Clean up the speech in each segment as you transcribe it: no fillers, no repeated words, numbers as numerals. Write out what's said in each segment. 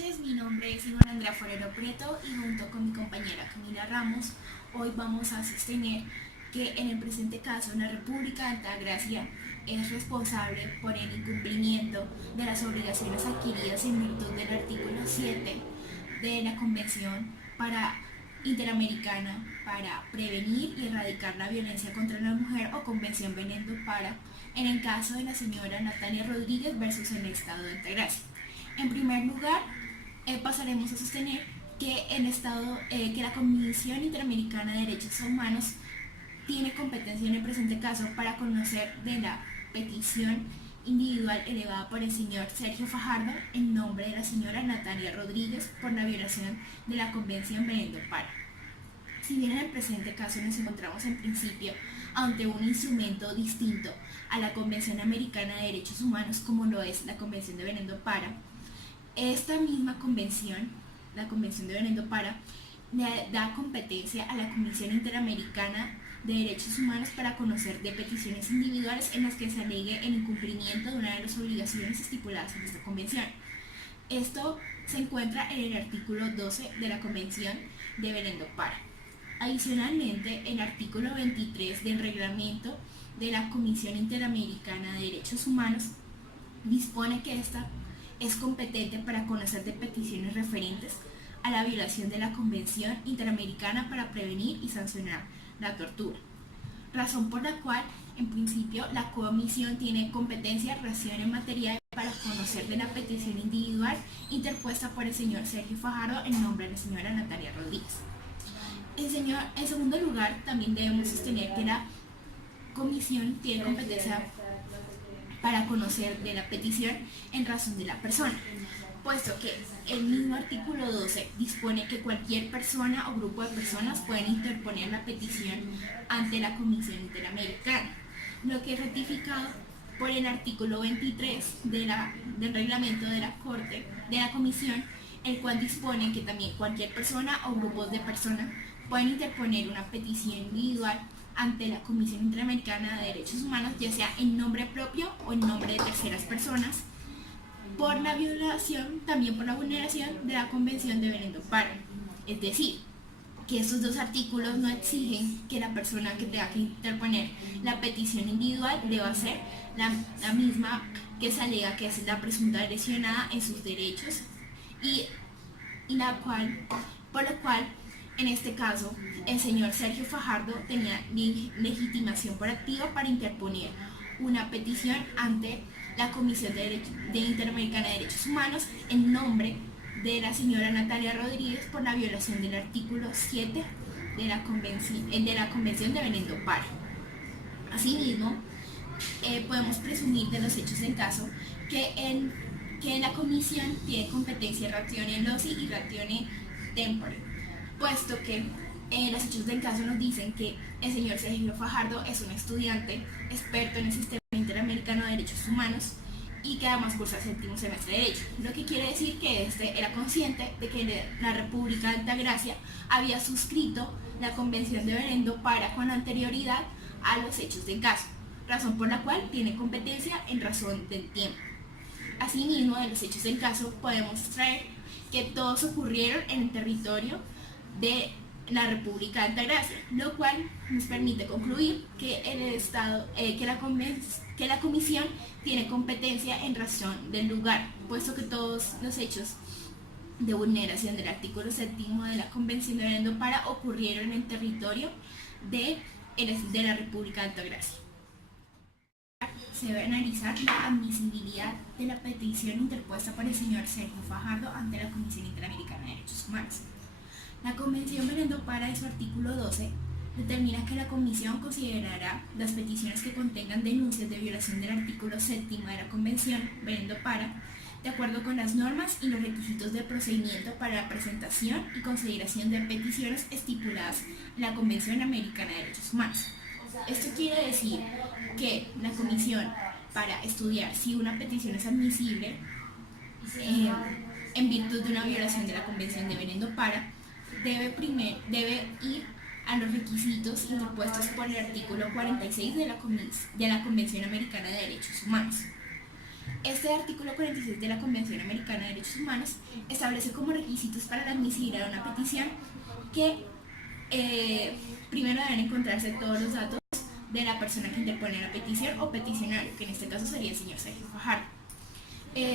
noches, mi nombre es Iván Andrea Forero Prieto y junto con mi compañera Camila Ramos hoy vamos a sostener que en el presente caso la República de Altagracia es responsable por el incumplimiento de las obligaciones adquiridas en virtud del artículo 7 de la Convención Interamericana para prevenir y erradicar la violencia contra la mujer o Convención Belén do Pará en el caso de la señora Natalia Rodríguez versus el Estado de Altagracia. En primer lugar, pasaremos a sostener que que la Comisión Interamericana de Derechos Humanos tiene competencia en el presente caso para conocer de la petición individual elevada por el señor Sergio Fajardo en nombre de la señora Natalia Rodríguez por la violación de la Convención Belén do Pará. Si bien en el presente caso nos encontramos en principio ante un instrumento distinto a la Convención Americana de Derechos Humanos como lo es la Convención de Belén do Pará, esta misma convención, la Convención de Belén do Pará, le da competencia a la Comisión Interamericana de Derechos Humanos para conocer de peticiones individuales en las que se alegue el incumplimiento de una de las obligaciones estipuladas en esta convención. Esto se encuentra en el artículo 12 de la Convención de Belén do Pará. Adicionalmente, el artículo 23 del reglamento de la Comisión Interamericana de Derechos Humanos dispone que esta es competente para conocer de peticiones referentes a la violación de la Convención Interamericana para prevenir y sancionar la tortura, razón por la cual, en principio, la Comisión tiene competencia en materia para conocer de la petición individual interpuesta por el señor Sergio Fajardo en nombre de la señora Natalia Rodríguez. En segundo lugar, también debemos sostener que la Comisión tiene competencia para conocer de la petición en razón de la persona, puesto que el mismo artículo 12 dispone que cualquier persona o grupo de personas pueden interponer la petición ante la Comisión Interamericana, lo que es ratificado por el artículo 23 del reglamento de la Corte de la Comisión, el cual dispone que también cualquier persona o grupos de personas pueden interponer una petición individual ante la Comisión Interamericana de Derechos Humanos, ya sea en nombre propio o en nombre de terceras personas, por la violación, también por la vulneración de la Convención de Belén do Pará. Es decir, que estos dos artículos no exigen que la persona que tenga que interponer la petición individual deba ser la misma que se alega que es la presunta lesionada en sus derechos y por lo cual en este caso el señor Sergio Fajardo tenía legitimación por activa para interponer una petición ante la Comisión Interamericana de Derechos Humanos en nombre de la señora Natalia Rodríguez por la violación del artículo 7 de la Convención de Belén do Pará. Asimismo, podemos presumir de los hechos del caso que la Comisión tiene competencia ratione loci y ratione tempore, puesto que los hechos del caso nos dicen que el señor Sergio Fajardo es un estudiante experto en el sistema interamericano de derechos humanos y que además cursa el séptimo semestre de Derecho, lo que quiere decir que este era consciente de que la República de Altagracia había suscrito la Convención de Belén do Pará con anterioridad a los hechos del caso, razón por la cual tiene competencia en razón del tiempo. Asimismo, de los hechos del caso podemos extraer que todos ocurrieron en el territorio de la República de Altagracia, lo cual nos permite concluir que la Comisión tiene competencia en razón del lugar, puesto que todos los hechos de vulneración del artículo 7 de la Convención de Belén do Pará ocurrieron en el territorio de la República de Altagracia. Se debe analizar la admisibilidad de la petición interpuesta por el señor Sergio Fajardo ante la Comisión Interamericana de Derechos Humanos. La Convención Belén do Pará, en su artículo 12, determina que la Comisión considerará las peticiones que contengan denuncias de violación del artículo 7 de la Convención Belén do Pará de acuerdo con las normas y los requisitos de procedimiento para la presentación y consideración de peticiones estipuladas en la Convención Americana de Derechos Humanos. Esto quiere decir que la Comisión, para estudiar si una petición es admisible en virtud de una violación de la Convención de Belén do Pará, debe ir a los requisitos interpuestos por el artículo 46 de la Convención Americana de Derechos Humanos. Este artículo 46 de la Convención Americana de Derechos Humanos establece como requisitos para la admisibilidad de una petición que primero deben encontrarse todos los datos de la persona que interpone la petición o peticionario, que en este caso sería el señor Sergio Fajardo.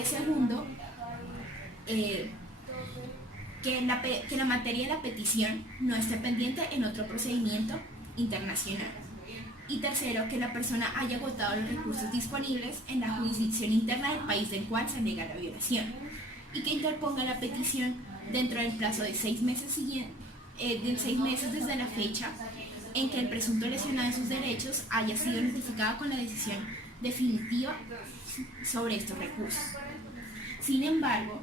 Segundo, que la materia de la petición no esté pendiente en otro procedimiento internacional. Y tercero, que la persona haya agotado los recursos disponibles en la jurisdicción interna del país del cual se nega la violación y que interponga la petición dentro del plazo de 6 meses desde la fecha en que el presunto lesionado en sus derechos haya sido notificado con la decisión definitiva sobre estos recursos. Sin embargo,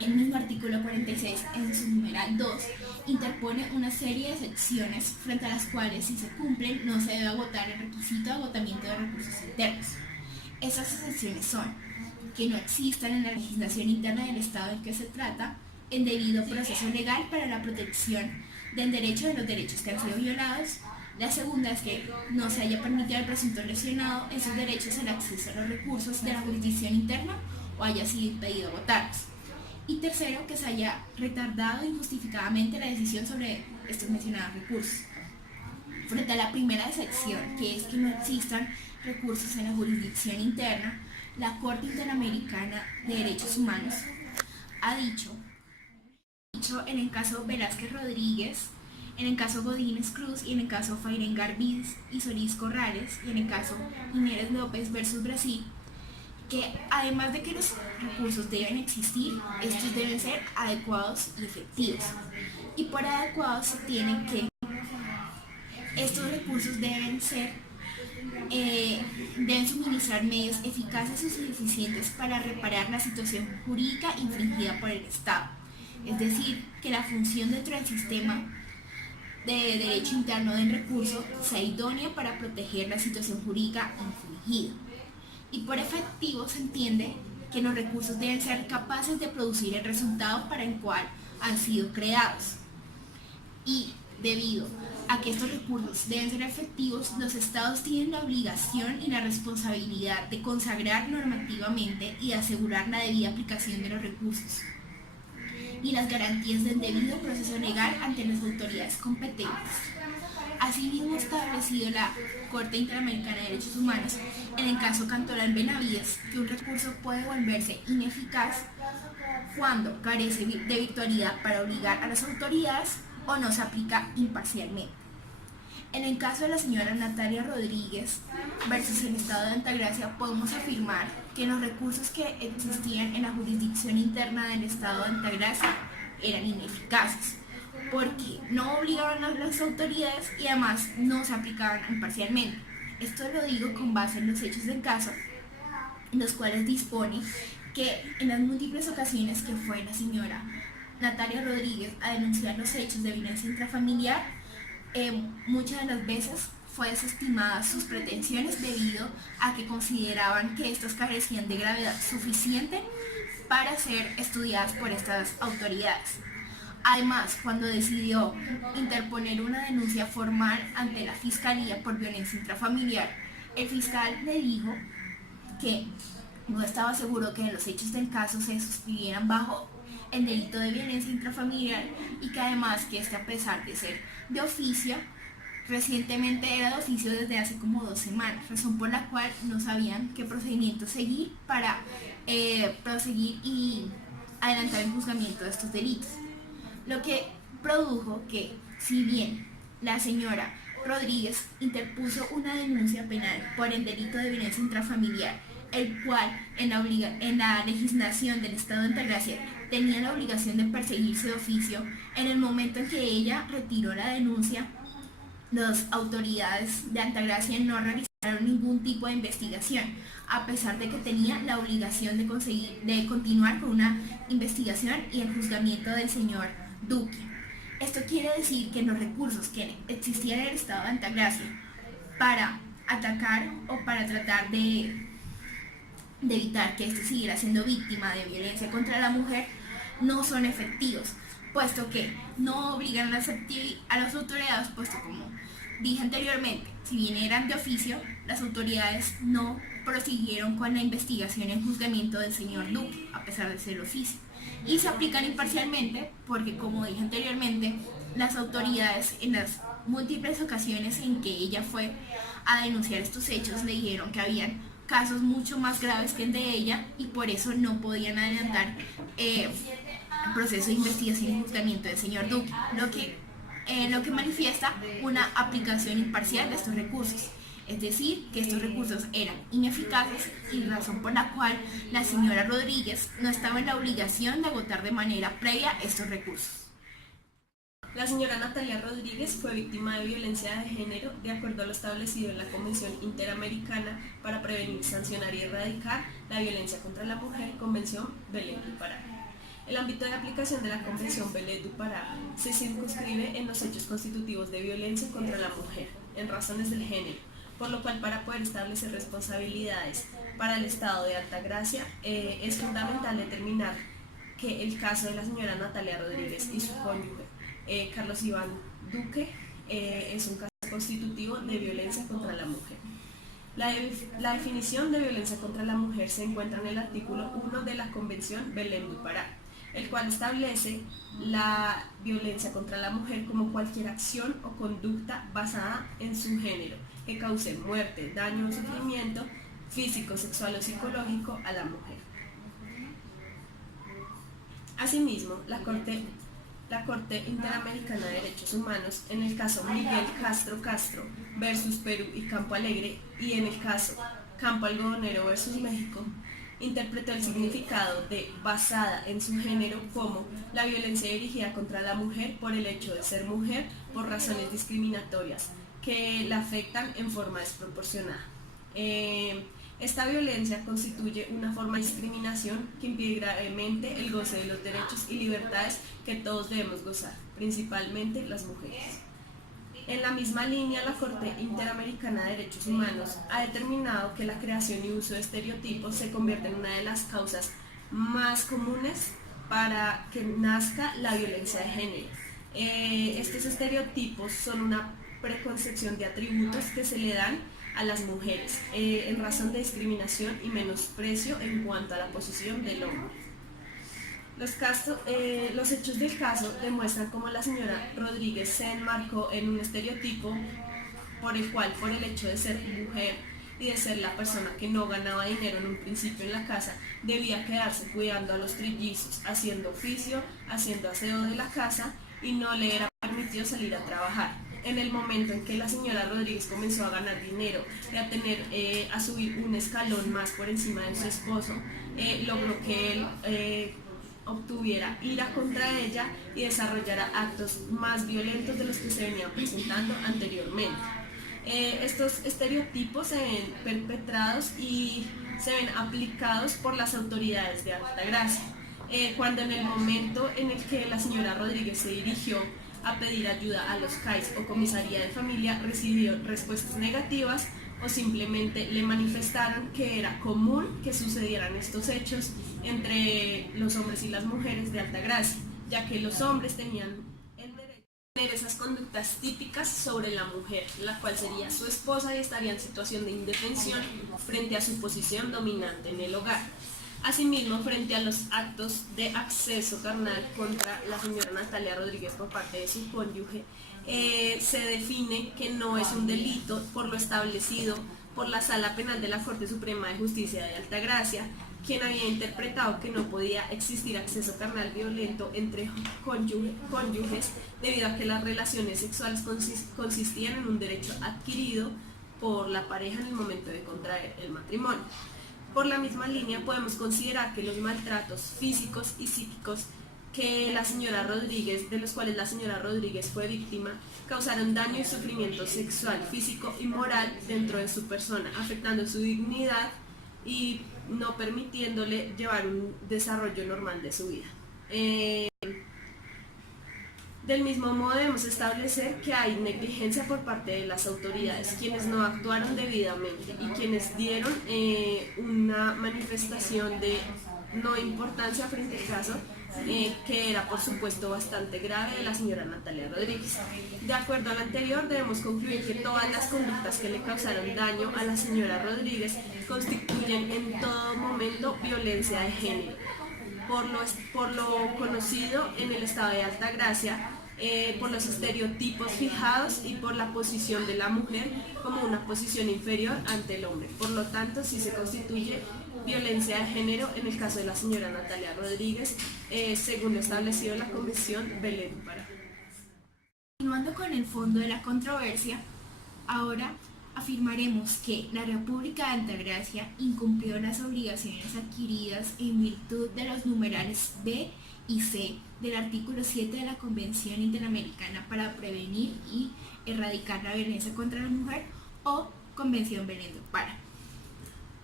el mismo artículo 46, en su numeral 2, interpone una serie de excepciones frente a las cuales, si se cumplen, no se debe agotar el requisito de agotamiento de recursos internos. Esas excepciones son que no existan en la legislación interna del Estado en que se trata el debido proceso legal para la protección del derecho de los derechos que han sido violados. La segunda es que no se haya permitido al presunto lesionado en sus derechos el acceso a los recursos de la jurisdicción interna o haya sido impedido agotarlos. Y tercero, que se haya retardado injustificadamente la decisión sobre estos mencionados recursos. Frente a la primera excepción, que es que no existan recursos en la jurisdicción interna, la Corte Interamericana de Derechos Humanos ha dicho en el caso Velázquez Rodríguez, en el caso Godínez Cruz y en el caso Feirengar Viz y Solís Corrales y en el caso Jiménez López versus Brasil, que además de que los recursos deben existir, estos deben ser adecuados y efectivos. Y por adecuados se tiene que estos recursos deben suministrar medios eficaces y suficientes para reparar la situación jurídica infringida por el Estado. Es decir, que la función dentro del sistema de derecho interno del recurso sea idónea para proteger la situación jurídica infringida. Y por efectivo se entiende que los recursos deben ser capaces de producir el resultado para el cual han sido creados. Y debido a que estos recursos deben ser efectivos, los estados tienen la obligación y la responsabilidad de consagrar normativamente y de asegurar la debida aplicación de los recursos y las garantías del debido proceso legal ante las autoridades competentes. Asimismo, establecido la Corte Interamericana de Derechos Humanos en el caso Cantoral Benavides que un recurso puede volverse ineficaz cuando carece de virtualidad para obligar a las autoridades o no se aplica imparcialmente. En el caso de la señora Natalia Rodríguez versus el Estado de Altagracia, podemos afirmar que los recursos que existían en la jurisdicción interna del Estado de Altagracia eran ineficaces, porque no obligaban a las autoridades y además no se aplicaban imparcialmente. Esto lo digo con base en los hechos del caso, en los cuales dispone que en las múltiples ocasiones que fue la señora Natalia Rodríguez a denunciar los hechos de violencia intrafamiliar, muchas de las veces fue desestimada sus pretensiones debido a que consideraban que estas carecían de gravedad suficiente para ser estudiadas por estas autoridades. Además, cuando decidió interponer una denuncia formal ante la Fiscalía por violencia intrafamiliar, el fiscal le dijo que no estaba seguro que los hechos del caso se suscribieran bajo el delito de violencia intrafamiliar y que además que a pesar de ser de oficio, recientemente era de oficio desde hace como 2 semanas, razón por la cual no sabían qué procedimiento seguir para proseguir y adelantar el juzgamiento de estos delitos. Lo que produjo que, si bien la señora Rodríguez interpuso una denuncia penal por el delito de violencia intrafamiliar, el cual en la legislación del Estado de Altagracia tenía la obligación de perseguirse de oficio, en el momento en que ella retiró la denuncia, las autoridades de Altagracia no realizaron ningún tipo de investigación, a pesar de que tenía la obligación de continuar con una investigación y el juzgamiento del señor Duque. Esto quiere decir que los recursos que existían en el Estado de Altagracia para atacar o para tratar de evitar que éste siguiera siendo víctima de violencia contra la mujer no son efectivos, puesto que no obligan a las autoridades, puesto como dije anteriormente, si bien eran de oficio, las autoridades no prosiguieron con la investigación en juzgamiento del señor Duque, a pesar de ser oficio, y se aplican imparcialmente porque, como dije anteriormente, las autoridades en las múltiples ocasiones en que ella fue a denunciar estos hechos le dijeron que habían casos mucho más graves que el de ella y por eso no podían adelantar el proceso de investigación y juzgamiento del señor Duque, lo que manifiesta una aplicación imparcial de estos recursos. Es decir, que estos recursos eran ineficaces y razón por la cual la señora Rodríguez no estaba en la obligación de agotar de manera previa estos recursos. La señora Natalia Rodríguez fue víctima de violencia de género de acuerdo a lo establecido en la Convención Interamericana para Prevenir, Sancionar y Erradicar la Violencia contra la Mujer, Convención Belém do Pará. El ámbito de aplicación de la Convención Belém do Pará se circunscribe en los hechos constitutivos de violencia contra la mujer, en razones del género, por lo cual para poder establecer responsabilidades para el estado de Altagracia es fundamental determinar que el caso de la señora Natalia Rodríguez y su cónyuge Carlos Iván Duque es un caso constitutivo de violencia contra la mujer. La definición de violencia contra la mujer se encuentra en el artículo 1 de la Convención Belém do Pará, el cual establece la violencia contra la mujer como cualquier acción o conducta basada en su género que cause muerte, daño o sufrimiento físico, sexual o psicológico a la mujer. Asimismo, la Corte Interamericana de Derechos Humanos, en el caso Miguel Castro Castro versus Perú y Campo Alegre, y en el caso Campo Algodonero versus México, interpretó el significado de basada en su género como la violencia dirigida contra la mujer por el hecho de ser mujer por razones discriminatorias que la afectan en forma desproporcionada. Esta violencia constituye una forma de discriminación que impide gravemente el goce de los derechos y libertades que todos debemos gozar, principalmente las mujeres. En la misma línea, la Corte Interamericana de Derechos Humanos ha determinado que la creación y uso de estereotipos se convierte en una de las causas más comunes para que nazca la violencia de género. Estos estereotipos son una preconcepción de atributos que se le dan a las mujeres en razón de discriminación y menosprecio en cuanto a la posición del hombre. Los hechos del caso demuestran cómo la señora Rodríguez se enmarcó en un estereotipo por el cual, por el hecho de ser mujer y de ser la persona que no ganaba dinero en un principio en la casa, debía quedarse cuidando a los trillizos, haciendo oficio, haciendo aseo de la casa y no le era permitido salir a trabajar. En el momento en que la señora Rodríguez comenzó a ganar dinero y a subir un escalón más por encima de su esposo, logró que él obtuviera ira contra ella y desarrollara actos más violentos de los que se venían presentando anteriormente. Estos estereotipos se ven perpetrados y se ven aplicados por las autoridades de Altagracia, cuando en el momento en el que la señora Rodríguez se dirigió a pedir ayuda a los CAIS o comisaría de familia, recibió respuestas negativas o simplemente le manifestaron que era común que sucedieran estos hechos entre los hombres y las mujeres de Altagracia, ya que los hombres tenían el derecho a tener esas conductas típicas sobre la mujer, la cual sería su esposa y estaría en situación de indefensión frente a su posición dominante en el hogar. Asimismo, frente a los actos de acceso carnal contra la señora Natalia Rodríguez por parte de su cónyuge, se define que no es un delito por lo establecido por la Sala Penal de la Corte Suprema de Justicia de Altagracia, quien había interpretado que no podía existir acceso carnal violento entre cónyuges debido a que las relaciones sexuales consistían en un derecho adquirido por la pareja en el momento de contraer el matrimonio. Por la misma línea podemos considerar que los maltratos físicos y psíquicos de los cuales la señora Rodríguez fue víctima, causaron daño y sufrimiento sexual, físico y moral dentro de su persona, afectando su dignidad y no permitiéndole llevar un desarrollo normal de su vida. Del mismo modo debemos establecer que hay negligencia por parte de las autoridades, quienes no actuaron debidamente y quienes dieron una manifestación de no importancia frente al caso que era por supuesto bastante grave, de la señora Natalia Rodríguez. De acuerdo al anterior, debemos concluir que todas las conductas que le causaron daño a la señora Rodríguez constituyen en todo momento violencia de género. Por lo conocido en el estado de Altagracia, por los estereotipos fijados y por la posición de la mujer como una posición inferior ante el hombre. Por lo tanto, sí se constituye violencia de género en el caso de la señora Natalia Rodríguez, según lo establecido en la Convención Belén do Pará. Continuando con el fondo de la controversia, ahora afirmaremos que la República de Altagracia incumplió las obligaciones adquiridas en virtud de los numerales B y C del artículo 7 de la Convención Interamericana para prevenir y erradicar la violencia contra la mujer, o Convención Belén do Pará.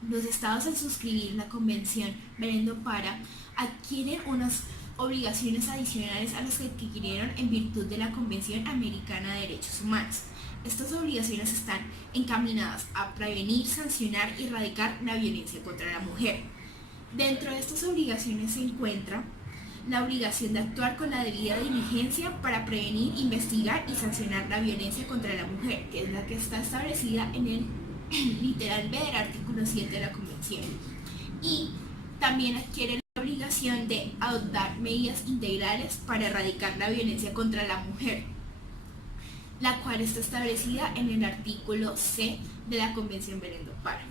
Los estados, al suscribir la Convención Belén do Pará, adquieren unas obligaciones adicionales a las que adquirieron en virtud de la Convención Americana de Derechos Humanos. Estas obligaciones están encaminadas a prevenir, sancionar y erradicar la violencia contra la mujer. Dentro de estas obligaciones se encuentra la obligación de actuar con la debida diligencia para prevenir, investigar y sancionar la violencia contra la mujer, que es la que está establecida en el literal B del artículo 7 de la Convención. Y también adquiere la obligación de adoptar medidas integrales para erradicar la violencia contra la mujer, la cual está establecida en el artículo C de la Convención Belén do Pará.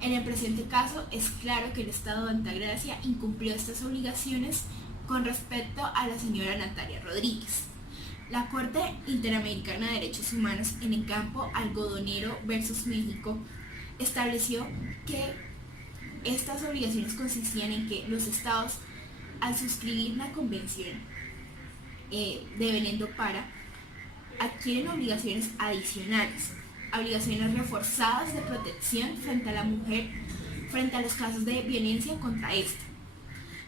En el presente caso, es claro que el Estado de Altagracia incumplió estas obligaciones con respecto a la señora Natalia Rodríguez. La Corte Interamericana de Derechos Humanos en el campo algodonero versus México estableció que estas obligaciones consistían en que los estados, al suscribir la Convención de Belén do Pará, adquieren obligaciones adicionales, obligaciones reforzadas de protección frente a la mujer frente a los casos de violencia contra esta,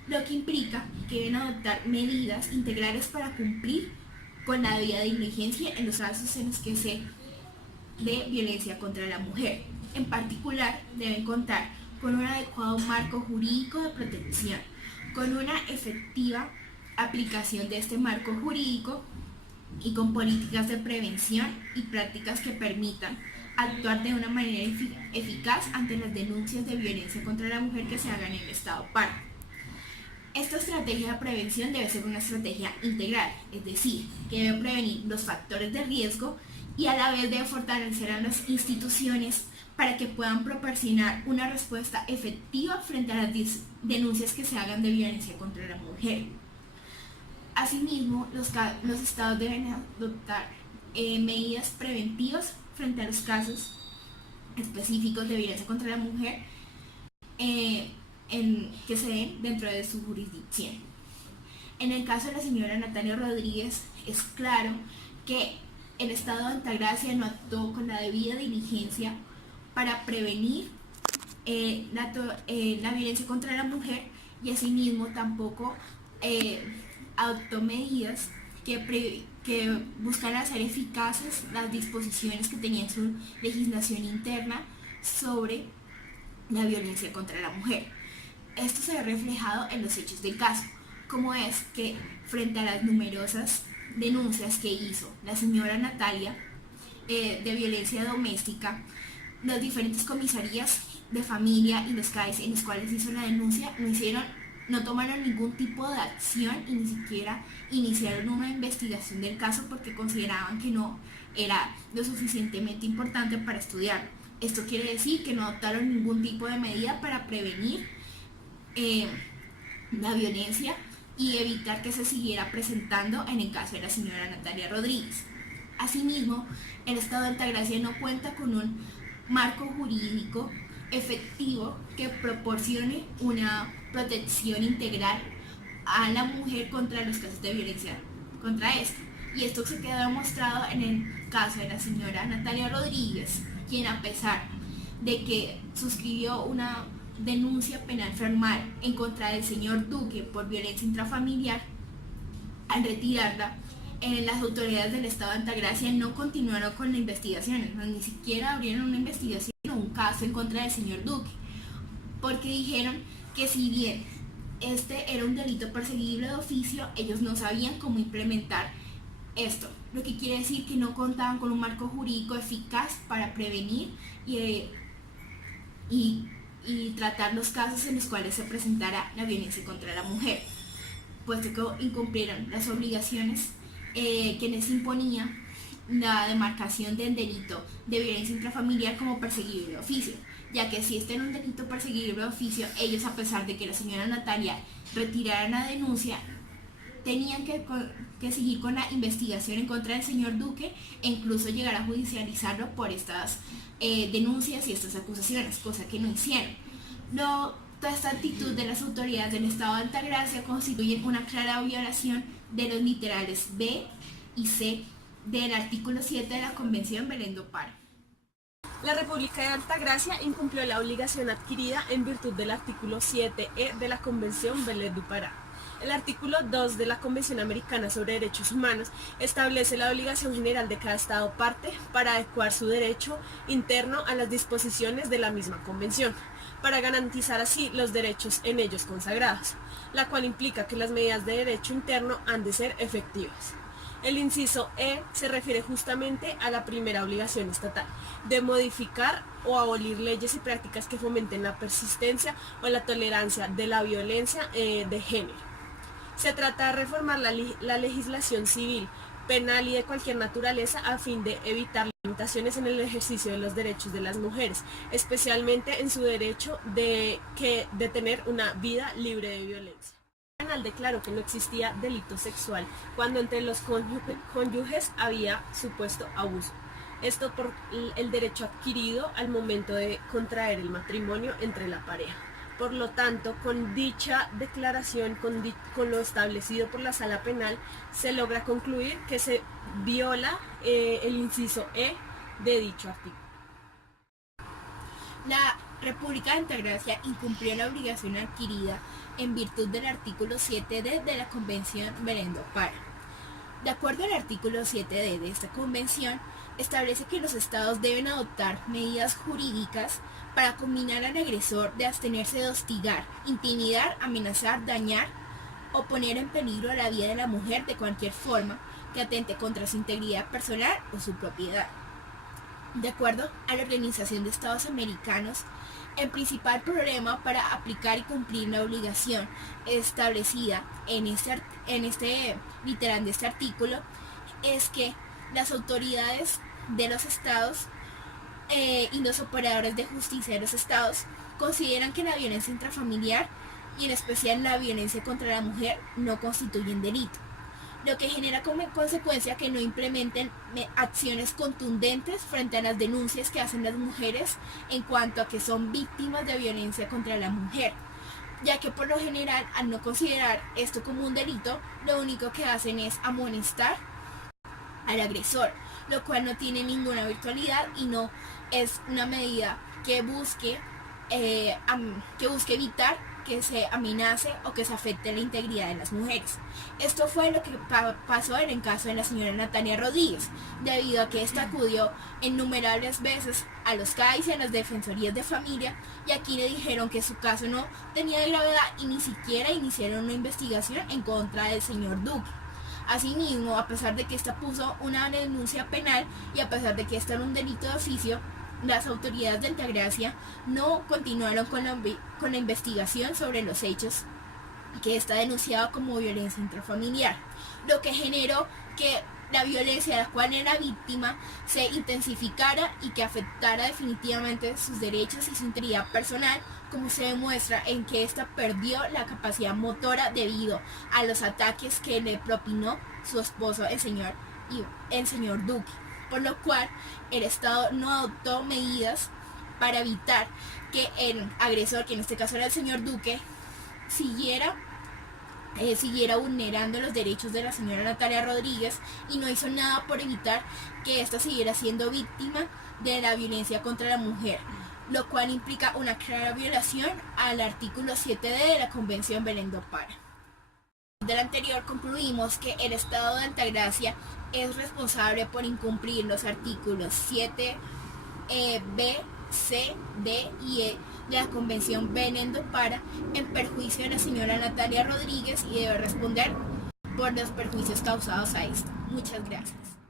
lo que implica que deben adoptar medidas integrales para cumplir con la debida diligencia en los casos en los que se de violencia contra la mujer. En particular, deben contar con un adecuado marco jurídico de protección, con una efectiva aplicación de este marco jurídico y con políticas de prevención y prácticas que permitan actuar de una manera eficaz ante las denuncias de violencia contra la mujer que se hagan en el Estado Pará. Esta estrategia de prevención debe ser una estrategia integral, es decir, que debe prevenir los factores de riesgo y a la vez debe fortalecer a las instituciones para que puedan proporcionar una respuesta efectiva frente a las denuncias que se hagan de violencia contra la mujer. Asimismo, los estados deben adoptar medidas preventivas frente a los casos específicos de violencia contra la mujer que se den dentro de su jurisdicción. En el caso de la señora Natalia Rodríguez, es claro que el Estado de Altagracia no actuó con la debida diligencia para prevenir la violencia contra la mujer, y asimismo tampoco adoptó medidas que buscan hacer eficaces las disposiciones que tenía en su legislación interna sobre la violencia contra la mujer. Esto se ve reflejado en los hechos del caso, como es que frente a las numerosas denuncias que hizo la señora Natalia de violencia doméstica, las diferentes comisarías de familia y los CAIS en los cuales hizo la denuncia no tomaron ningún tipo de acción y ni siquiera iniciaron una investigación del caso porque consideraban que no era lo suficientemente importante para estudiarlo. Esto quiere decir que no adoptaron ningún tipo de medida para prevenir la violencia y evitar que se siguiera presentando en el caso de la señora Natalia Rodríguez. Asimismo, el Estado de Altagracia no cuenta con un marco jurídico efectivo que proporcione una protección integral a la mujer contra los casos de violencia contra esta. Y esto se queda demostrado en el caso de la señora Natalia Rodríguez, quien, a pesar de que suscribió una denuncia penal formal en contra del señor Duque por violencia intrafamiliar, al retirarla, las autoridades del Estado de Altagracia no continuaron con la investigación, ni siquiera abrieron una investigación o un caso en contra del señor Duque, porque dijeron que si bien este era un delito perseguible de oficio, ellos no sabían cómo implementar esto, lo que quiere decir que no contaban con un marco jurídico eficaz para prevenir y tratar los casos en los cuales se presentara la violencia contra la mujer, puesto que incumplieron las obligaciones que les imponía la demarcación del delito de violencia intrafamiliar como perseguible de oficio, ya que si este era un delito perseguible de oficio, ellos, a pesar de que la señora Natalia retirara la denuncia, tenían que seguir con la investigación en contra del señor Duque e incluso llegar a judicializarlo por estas denuncias y estas acusaciones, cosa que no hicieron. Toda esta actitud de las autoridades del Estado de Altagracia constituye una clara violación de los literales B y C del artículo 7 de la Convención Belén do Pará. La República de Altagracia incumplió la obligación adquirida en virtud del artículo 7E de la Convención Belén do Pará. El artículo 2 de la Convención Americana sobre Derechos Humanos establece la obligación general de cada Estado parte para adecuar su derecho interno a las disposiciones de la misma Convención, para garantizar así los derechos en ellos consagrados, la cual implica que las medidas de derecho interno han de ser efectivas. El inciso E se refiere justamente a la primera obligación estatal, de modificar o abolir leyes y prácticas que fomenten la persistencia o la tolerancia de la violencia de género. Se trata de reformar la legislación civil, penal y de cualquier naturaleza a fin de evitar limitaciones en el ejercicio de los derechos de las mujeres, especialmente en su derecho de tener una vida libre de violencia. El tribunal declaró que no existía delito sexual cuando entre los cónyuges había supuesto abuso. Esto por el derecho adquirido al momento de contraer el matrimonio entre la pareja. Por lo tanto, con dicha declaración, con lo establecido por la Sala Penal, se logra concluir que se viola el inciso E de dicho artículo. La República de Altagracia incumplió la obligación adquirida en virtud del artículo 7D de la Convención Belén do Pará. De acuerdo al artículo 7D de esta convención, establece que los estados deben adoptar medidas jurídicas para conminar al agresor de abstenerse de hostigar, intimidar, amenazar, dañar o poner en peligro la vida de la mujer de cualquier forma que atente contra su integridad personal o su propiedad. De acuerdo a la Organización de Estados Americanos, el principal problema para aplicar y cumplir la obligación establecida en este literal de este artículo es que las autoridades de los estados y los operadores de justicia de los estados consideran que la violencia intrafamiliar y en especial la violencia contra la mujer no constituyen delito, lo que genera como consecuencia que no implementen acciones contundentes frente a las denuncias que hacen las mujeres en cuanto a que son víctimas de violencia contra la mujer, ya que por lo general, al no considerar esto como un delito, lo único que hacen es amonestar al agresor, lo cual no tiene ninguna virtualidad y no es una medida que busque evitar que se amenace o que se afecte la integridad de las mujeres. Esto fue lo que pasó en el caso de la señora Natalia Rodríguez, debido a que ésta acudió innumerables veces a los CAIS y a las defensorías de familia, y aquí le dijeron que su caso no tenía gravedad y ni siquiera iniciaron una investigación en contra del señor Duque. Asimismo, a pesar de que ésta puso una denuncia penal y a pesar de que ésta era un delito de oficio, las autoridades de Altagracia no continuaron con la investigación sobre los hechos que está denunciado como violencia intrafamiliar, lo que generó que la violencia de la cual era víctima se intensificara y que afectara definitivamente sus derechos y su integridad personal, como se demuestra en que ésta perdió la capacidad motora debido a los ataques que le propinó su esposo, el señor Duque, por lo cual el Estado no adoptó medidas para evitar que el agresor, que en este caso era el señor Duque, siguiera vulnerando los derechos de la señora Natalia Rodríguez, y no hizo nada por evitar que ésta siguiera siendo víctima de la violencia contra la mujer, lo cual implica una clara violación al artículo 7D de la Convención Belén do Pará. Del anterior concluimos que el Estado de Altagracia es responsable por incumplir los artículos 7, B, C, D y E de la Convención Belén do Pará en perjuicio de la señora Natalia Rodríguez y debe responder por los perjuicios causados a esto. Muchas gracias.